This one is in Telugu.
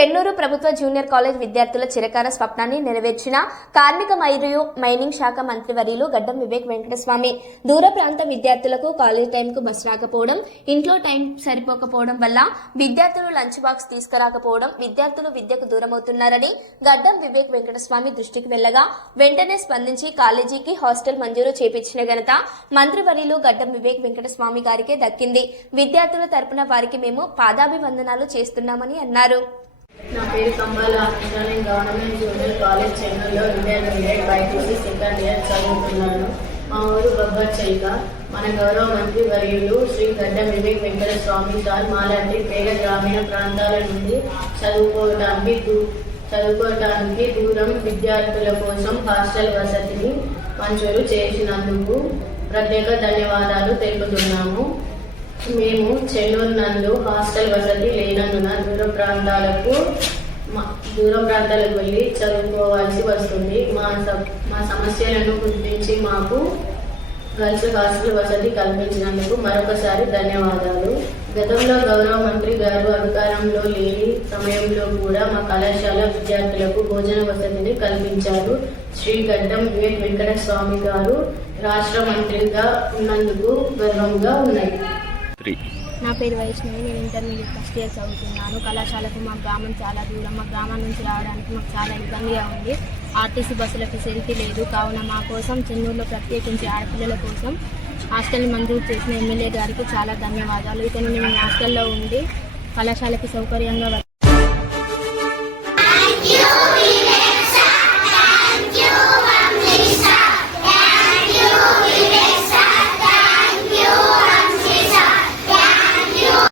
చెన్నూరు ప్రభుత్వ జూనియర్ కాలేజ్ విద్యార్థుల చిరకాల స్వప్నాన్ని నెరవేర్చిన కార్మిక మరియు మైనింగ్ శాఖ మంత్రివర్యులు గడ్డం వివేక్ వెంకటస్వామి. దూర ప్రాంత విద్యార్థులకు కాలేజ్ టైంకు బస్ రాకపోవడం ఇంట్లో టైం సరిపోకపోవడం వల్ల విద్యార్థులు లంచ్ బాక్స్ తీసుకురాకపోవడం విద్యార్థులు విద్యకు దూరమవుతున్నారని గడ్డం వివేక్ వెంకటస్వామి దృష్టికి వెళ్ళగా వెంటనే స్పందించి కాలేజీకి హాస్టల్ మంజూరు చేపించిన ఘనత మంత్రివర్యులు గడ్డం వివేక్ వెంకటస్వామి గారికే దక్కింది. విద్యార్థుల తరపున వారికి మేము పాదాభివందనాలు చేస్తున్నామని అన్నారు. నా పేరు కంబాల ఆనంద. నేను గవర్నమెంట్ జూనియర్ కాలేజ్ చెన్నైలో ఇంటర్మీడియట్ బైపీసీ సెకండ్ ఇయర్ చదువుతున్నాను. మా ఊరు బొబ్బర్చైక మన గౌరవ మంత్రి వర్యులు శ్రీ గడ్డ వివేక్ వెంకట స్వామి సార్ మాలాంటి పేద గ్రామీణ ప్రాంతాల నుండి చదువుకోవడానికి దూ- చదువుకోవడానికి దూరం విద్యార్థుల కోసం హాస్టల్ వసతిని మంజూరు చేసినందుకు ప్రత్యేక ధన్యవాదాలు తెలుపుతున్నాము. మేము చెన్నూరు నందు హాస్టల్ వసతి లేనందున దూర ప్రాంతాలకు దూర ప్రాంతాలకు వెళ్ళి చదువుకోవాల్సి వస్తుంది. మా మా సమస్యలను గుర్తించి మాకు గర్ల్స్ హాస్టల్ వసతి కల్పించినందుకు మరొకసారి ధన్యవాదాలు. గతంలో గౌరవ మంత్రి గారు అధికారంలో లేని సమయంలో కూడా మా కళాశాల విద్యార్థులకు భోజన వసతిని కల్పించారు. శ్రీ గడ్డం వివేక్ వెంకట స్వామి గారు రాష్ట్ర మంత్రిగా ఉన్నందుకు గర్వంగా ఉన్నాయి. త్రీ నా పేరు వైష్ణవి నేను ఇంటర్మీడియట్ ఫస్ట్ ఇయర్ చదువుతున్నాను. కళాశాలకు మా గ్రామం చాలా దూరం. మా గ్రామం నుంచి రావడానికి మాకు చాలా ఇబ్బందిగా ఉంది. ఆర్టీసీ బస్సుల ఫెసిలిటీ లేదు. కావున మా కోసం చెన్నూరులో ప్రత్యేకించి ఆడపిల్లల కోసం హాస్టల్ మంజూరు చేసిన ఎమ్మెల్యే గారికి చాలా ధన్యవాదాలు. ఇతను మేము హాస్టల్లో ఉండి కళాశాలకి సౌకర్యంగా